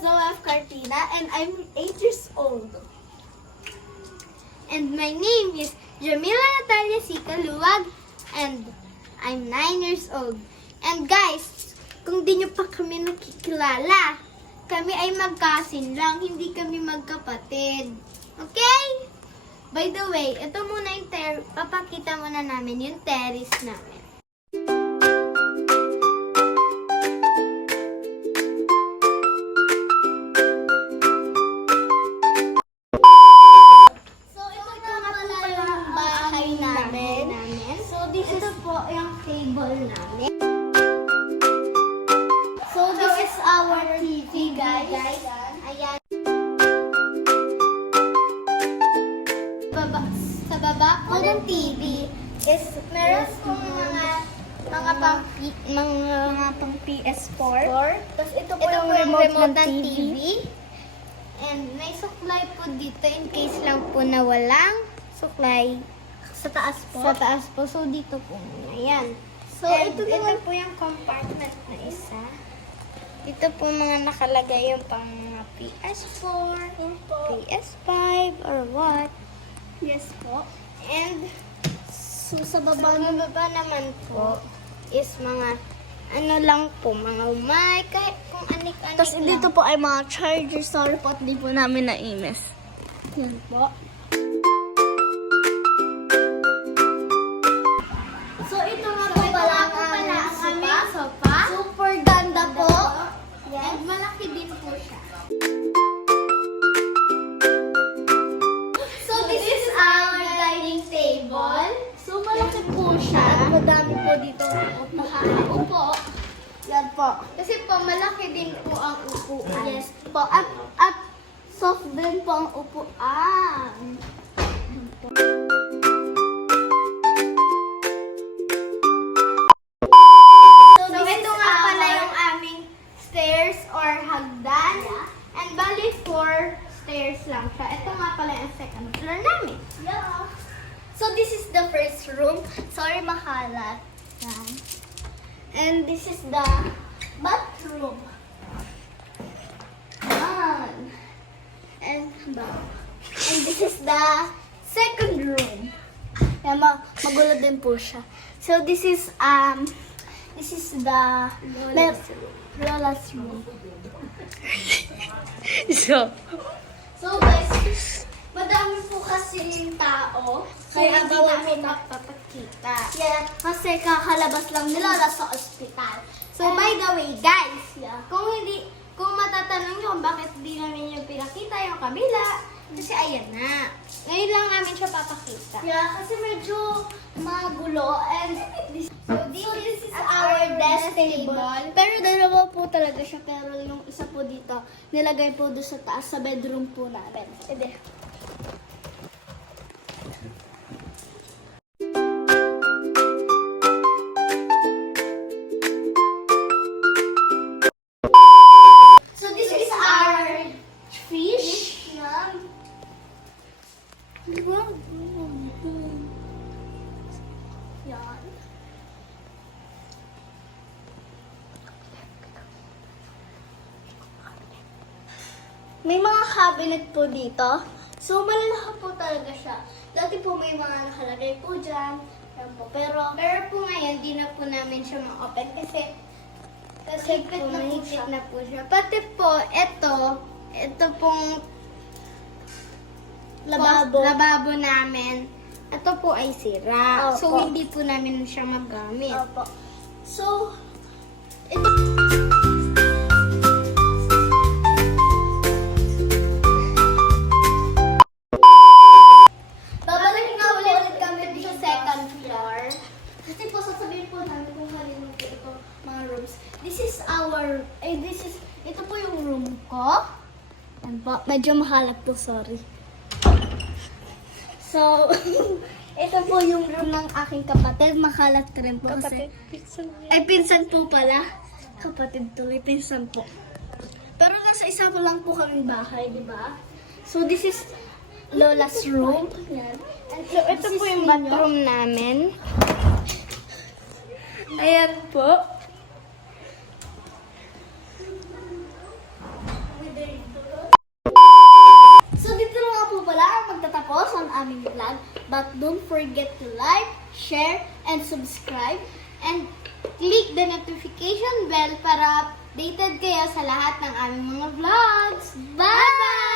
Zoe F. Cartina and I'm 8 years old. And my name is Jamila Natalia Sikaluwag and I'm 9 years old. And guys, kung di nyo pa kami nakikilala, kami ay magkasin lang, hindi kami magkapatid. Okay? By the way, ito muna yung papakita muna namin yung terrace namin. So, ito nga pala yung bahay namin. So, this is po yung table namin. So, this is our TV, guys. Ayan. Sa baba po ng TV is meron pong mga pang PS4. Tapos ito po yung remote ng TV. And may suklay po dito in case lang po na walang suklay. Sa taas po? Sa taas po. So, dito po. Ayan. So, ito po yung compartment na isa. Dito po mga nakalagay yung pang PS4, PS5, or what. Yes po. And, so sa baba naman po is mga ano lang po, mga umay, kahit kung anik-anik Tapos dito po ay mga charger. Sorry po at di po namin na-imes. Yan po. So, ito nga po pala ang aming sofa. Super ganda po. Yes. And malaki din po siya. So, this is our dining table. So, malaki po siya. At madami po dito. Nakakaupo. Yan po. Kasi po, malaki din po ang upuan. Yes po. At soft din po ang upuan. So, ito nga pala yung aming stairs or hagdan. And bali 4 stairs lang siya. Ito nga pala yung second floor namin. Yeah. So this is the first room. Sorry makalat. Yan. And this is the bathroom. Yan. And this is the second room. Yan, magulo din po siya. So this is the Lola's room. So guys, madami po kasi yung tao. Kaya hindi bawal namin po magpapakita. Yeah, kasi kakalabas lang nila sa ospital. So by the way guys, Yeah. kung matatanong nyo kung bakit di namin yung pinakita yung kabila, kasi ayan na. Ngayon lang namin siya papakita. Yeah, kasi medyo magulo and this is our desk table. Pero dalawa po talaga siya, pero yung isa po dito nilagay po doon sa taas sa bedroom po namin. Ede. So this is our fish. Yan. Yan. May mga cabinet po dito. So, malalaki po talaga siya. Dati po may mga nakalagay po dyan. Yan po. Pero Pero po ngayon, di na po namin siya ma-open kasi higpit na po siya. Na po siya. Pati po, ito pong lababo namin. Ito po ay sira. Opo. So, hindi po namin siya magamit. Opo. So, ito. Babalik nga ulit kami dito sa second floor. Kasi po sasabihin po namin kung kanino po ito mga rooms. Ito po yung room ko. Yan po, medyo mahalap to, sorry. So, ito po yung room ng aking kapatid. Makalat ka rin po kasi. Ay, pinsan po pala. Kapatid tuloy, pinsan po. Pero nasa isa ko lang po kaming bahay, di ba? So, this is Lola's room. Yan. And So, ito this po is yung ninyo. bathroom namin. Ayan po. But don't forget to like, share, and subscribe. And click the notification bell para updated kayo sa lahat ng aming mga vlogs. Bye!